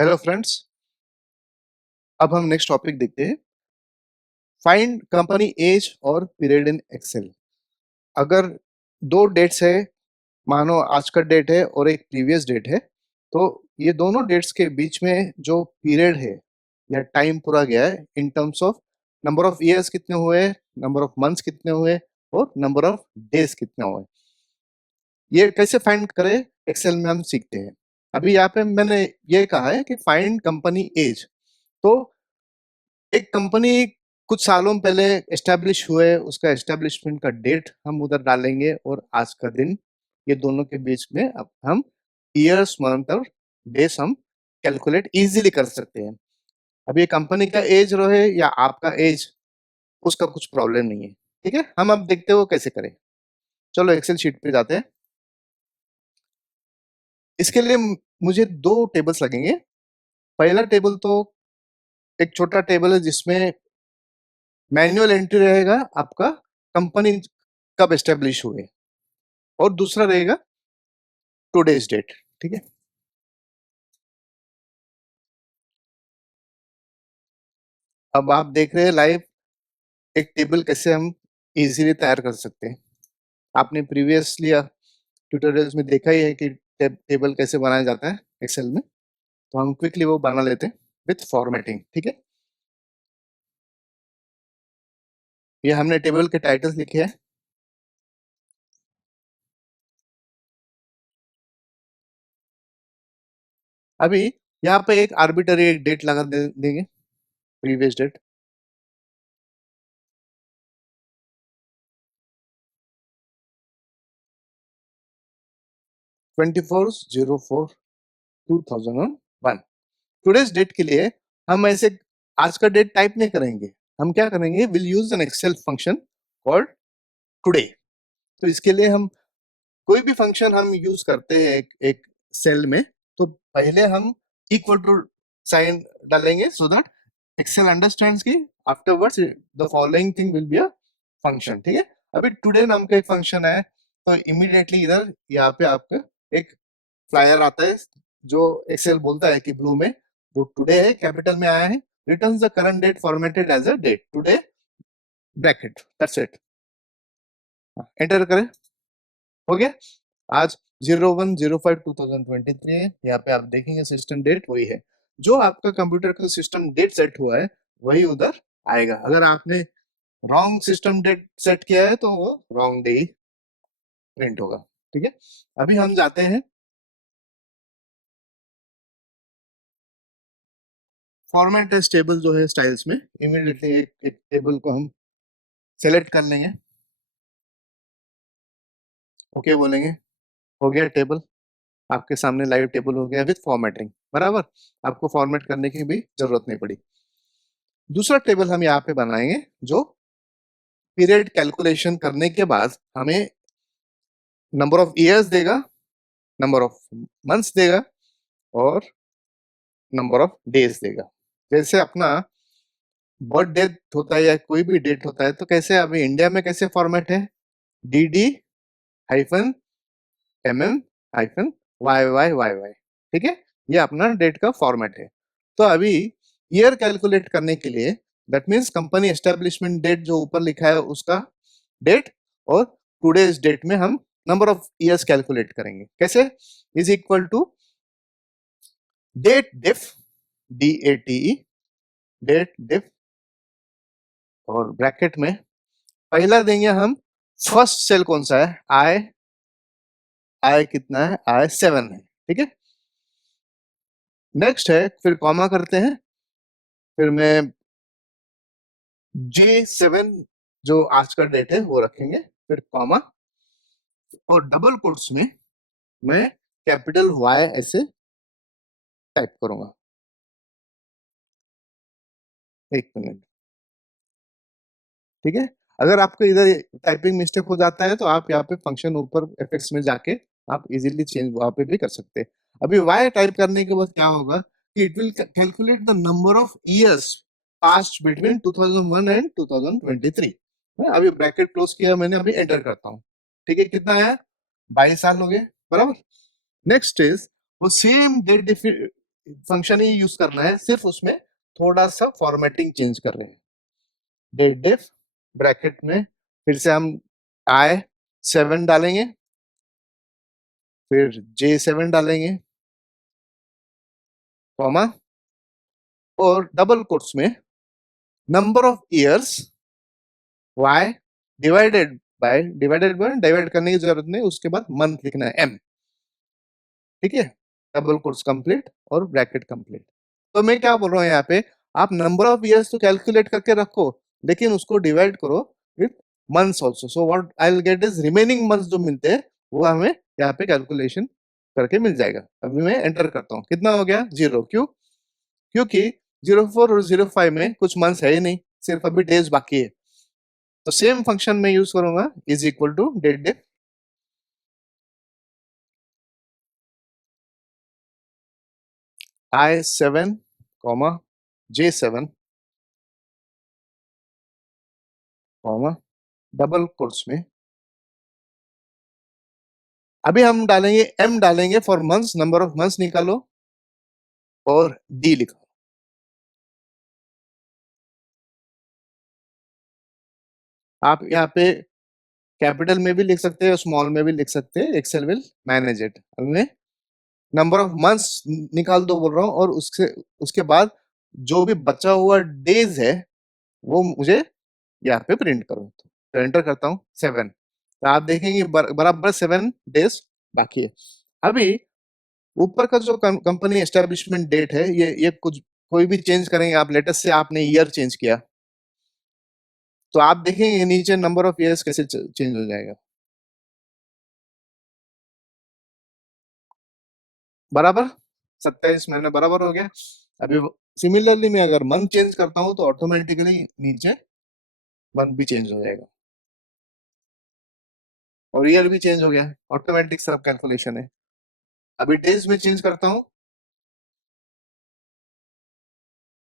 Hello friends. अब हम next topic देखते हैं। फाइंड कंपनी एज और पीरियड इन एक्सेल। अगर दो डेट्स है, मानो आज का डेट है और एक प्रीवियस डेट है, तो ये दोनों डेट्स के बीच में जो पीरियड है या टाइम पूरा गया है in terms of number of years कितने हुए, नंबर ऑफ मंथ्स कितने हुए और नंबर ऑफ डेज कितने हुए, ये कैसे फाइंड करें एक्सेल में हम सीखते हैं। अभी यहाँ पे मैंने ये कहा है कि फाइंड कंपनी एज। तो एक कंपनी कुछ सालों पहले एस्टेब्लिश हुए, उसका एस्टेब्लिशमेंट का डेट हम उधर डालेंगे और आज का दिन, ये दोनों के बीच में अब हम ईयर्स मंथ और डेज हम कैलकुलेट इजीली कर सकते हैं। अब ये कंपनी का एज रहे या आपका एज, उसका कुछ प्रॉब्लम नहीं है। ठीक है, हम अब देखते हैं वो कैसे करें। चलो एक्सेल शीट पे जाते हैं। इसके लिए मुझे दो टेबल्स लगेंगे। पहला टेबल तो एक छोटा टेबल है जिसमें मैनुअल एंट्री रहेगा आपका कंपनी कब एस्टेब्लिश हुए, और दूसरा रहेगा टुडेज डेट। ठीक है, अब आप देख रहे हैं लाइव एक टेबल कैसे हम इजीली तैयार कर सकते हैं। आपने प्रीवियसली ट्यूटोरियल्स में देखा ही है कि टेबल कैसे बनाया जाता है एक्सेल में। तो हम क्विकली वो बना लेते हैं विथ फॉर्मेटिंग। ठीक है, ये हमने टेबल के टाइटल्स लिखे हैं। अभी यहाँ पे एक आर्बिटरी एक डेट लगा देंगे, previous date. Twenty four 04/2001। Today's date के लिए हम ऐसे आज का डेट टाइप नहीं करेंगे। हम क्या करेंगे, will use an excel function called today. तो इसके लिए हम कोई भी फंक्शन हम यूज करते हैं एक सेल में, तो पहले हम इक्वल टू साइन डालेंगे सो दैट एक्सेल अंडरस्टैंड्स की afterwards the following thing will be a function. ठीक है, अभी टुडे नाम का एक फंक्शन है, तो इमीडिएटली इधर यहाँ पे आपका एक फ्लायर आता है जो एक्सेल बोलता है कि ब्लू में वो टुडे है, कैपिटल में आया है, returns the current date formatted as a date today bracket, that's it. Enter करें, हो गया। आज 01/05/2023 है। यहाँ पे आप देखेंगे सिस्टम डेट वही है, जो आपका कंप्यूटर का सिस्टम डेट सेट हुआ है वही उधर आएगा। अगर आपने रॉन्ग सिस्टम डेट सेट किया है तो वो रॉन्ग डे ही प्रिंट होगा। ठीक है, अभी हम जाते हैं फॉर्मेट एज टेबल जो है स्टाइल्स में। इमीडिएटली एक टेबल को हम सेलेक्ट कर लेंगे, ओके बोलेंगे, हो गया टेबल। आपके सामने लाइव टेबल हो गया विथ फॉर्मेटिंग, बराबर। आपको फॉर्मेट करने की भी जरूरत नहीं पड़ी। दूसरा टेबल हम यहाँ पे बनाएंगे जो पीरियड कैलकुलेशन करने के बाद हमें नंबर ऑफ ईयर्स देगा, नंबर ऑफ मंथ्स देगा और नंबर ऑफ डेज देगा। जैसे अपना बर्थ डेट होता है या कोई भी डेट होता है, तो कैसे अभी इंडिया में कैसे फॉर्मेट है, DD-MM-YYYY। ठीक है, ये अपना डेट का फॉर्मेट है। तो अभी ईयर कैलकुलेट करने के लिए that means company establishment date जो ऊपर लिखा है उसका डेट और टुडेज डेट में हम नंबर ऑफ ईयर्स कैलकुलेट करेंगे। कैसे, is equal to date diff, DATE, date diff, और ब्रैकेट में पहला देंगे हम फर्स्ट सेल कौन सा है, आई, आई कितना है, आई 7 है। ठीक है, नेक्स्ट है, फिर कॉमा करते हैं, फिर मैं J7 जो आज का डेट है वो रखेंगे, फिर कॉमा और डबल कोट्स में मैं कैपिटल Y ऐसे टाइप करूंगा। एक मिनट, ठीक है। अगर आपको इधर टाइपिंग मिस्टेक हो जाता है तो आप यहाँ पे फंक्शन ऊपर इफेक्ट्स में जाके आप इजीली चेंज वहां पे भी कर सकते हैं। अभी Y टाइप करने के बाद क्या होगा कि it will calculate the number of years past between 2001 and 2023। अभी ब्रैकेट क्लोज किया मैंने, अभी एंटर करता हूँ। ठीक है, कितना है, 22 साल हो गए, बराबर। नेक्स्ट इज वो सेम डेट फंक्शन ही यूज करना है, सिर्फ उसमें थोड़ा सा फॉर्मेटिंग चेंज कर रहे हैं। डेट डिफ ब्रैकेट में फिर से हम I7 डालेंगे, फिर J7 डालेंगे, कॉमा, और डबल कोट्स में number of years y divided करने की जरूरत नहीं, उसके बाद मंथ लिखना है m। ठीक है, डबल कोट्स कंप्लीट और ब्रैकेट कंप्लीट। तो मैं क्या बोल रहा हूँ यहाँ पे, आप नंबर ऑफ ईयर्स तो कैलकुलेट करके रखो, लेकिन उसको डिवाइड करो with months also. So what I will get is remaining months जो मिलते हैं वो हमें यहाँ पे कैलकुलेशन करके मिल जाएगा। अभी मैं एंटर करता हूँ, कितना हो गया 0। क्यों? क्योंकि 04 और 05 में कुछ मंथ्स है ही नहीं, सिर्फ अभी डेज बाकी है। तो सेम फंक्शन में यूज करूंगा, is equal to date day I7 comma J7 comma double quotes में अभी हम डालेंगे m डालेंगे for months, number of months निकालो और d लिखो। आप यहाँ पे कैपिटल में भी लिख सकते हैं, स्मॉल में भी लिख सकते हैं, एक्सेल विल मैनेज इट। अब मैं नंबर ऑफ मंथ्स निकाल दो बोल रहा हूँ, और उसके उसके बाद जो भी बचा हुआ डेज है वो मुझे यहाँ पे प्रिंट करो। तो एंटर करता हूँ 7, तो आप देखेंगे बराबर 7 डेज बाकी है। अभी ऊपर का जो कंपनी एस्टेब्लिशमेंट डेट है, ये कुछ कोई भी चेंज करेंगे आप, लेटेस्ट से आपने ईयर चेंज किया तो आप देखेंगे नीचे नंबर ऑफ ईयर्स कैसे चेंज हो जाएगा। बराबर 27 महीने बराबर हो गया। अभी सिमिलरली मैं अगर मंथ चेंज करता हूँ तो ऑटोमेटिकली नीचे मंथ भी चेंज हो जाएगा और ईयर भी चेंज हो गया, ऑटोमेटिक सब कैलकुलेशन है। अभी डेज में चेंज करता हूँ,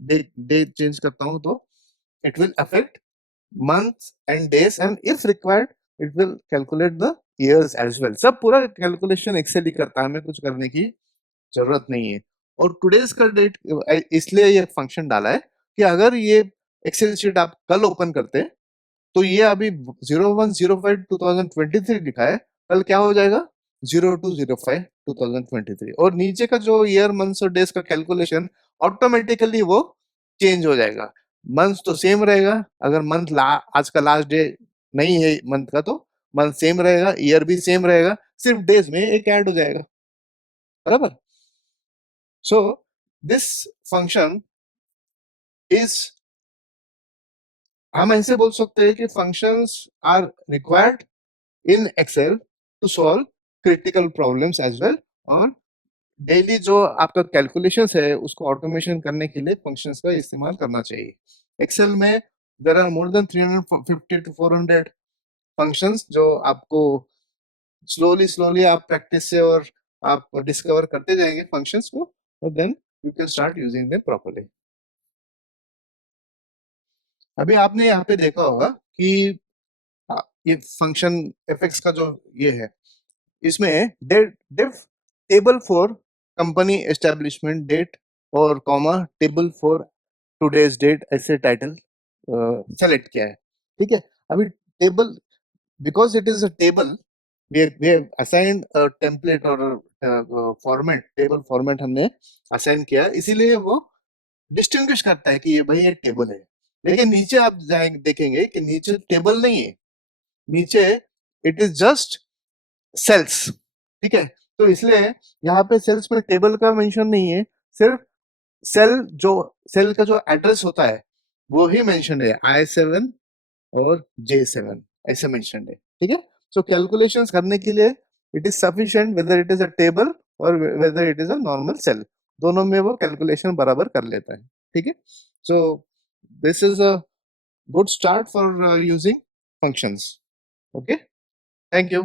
डे चेंज करता हूँ तो it will affect months and days, and if required it will calculate the years as well। सब पूरा कैलकुलेशन एक्सेल ही करता है, हमें कुछ करने की जरूरत नहीं है। और टुडेज का डेट इसलिए ये फंक्शन डाला है कि अगर ये एक्सेल शीट आप कल ओपन करते तो ये अभी 01/05/2023 लिखा है, कल क्या हो जाएगा 02/05/2023, और नीचे का जो ईयर मंथ्स और डेज का कैलकुलेशन ऑटोमेटिकली वो चेंज हो जाएगा। मंथ तो सेम रहेगा, अगर आज का लास्ट डे नहीं है मंथ का तो मंथ सेम रहेगा, ईयर भी सेम रहेगा, सिर्फ डेज में एक ऐड हो जाएगा। बराबर। सो दिस फंक्शन इज, हम ऐसे बोल सकते हैं कि functions are required in Excel to solve critical problems as well, और डेली जो आपका कैलकुलेशंस है उसको ऑटोमेशन करने के लिए फंक्शंस का इस्तेमाल करना चाहिए। एक्सेल में there are more than 350 to 400 functions जो आपको स्लोली स्लोली आप प्रैक्टिस से और आप डिस्कवर करते जाएंगे फंक्शंस को, और then you can start using them properly. अभी आपने यहाँ पे देखा होगा कि ये फंक्शन एफएक्स का जो ये है, इसमें डिफ table for company establishment date और comma table for today's date ऐसे टाइटल सेलेक्ट किया है। ठीक है, अभी table, because it is a table, we have assigned a template और फॉर्मेट, टेबल फॉर्मेट हमने असाइन किया, इसीलिए वो डिस्टिंग्विश करता है कि ये भाई ये टेबल है। लेकिन नीचे आप जाएंगे देखेंगे कि नीचे टेबल नहीं है, नीचे इट इज जस्ट सेल्स। ठीक है, तो इसलिए यहाँ पे सेल्स में टेबल का मेंशन नहीं है, सिर्फ सेल जो सेल का जो एड्रेस होता है वो ही मेंशन है, I7 और J7 ऐसे मेंशन है। ठीक है, सो कैलकुलेशंस करने के लिए it is sufficient whether it is a table और whether it is a normal cell, दोनों में वो कैलकुलेशन बराबर कर लेता है। ठीक है, so this is a good start for using functions. Okay, thank you.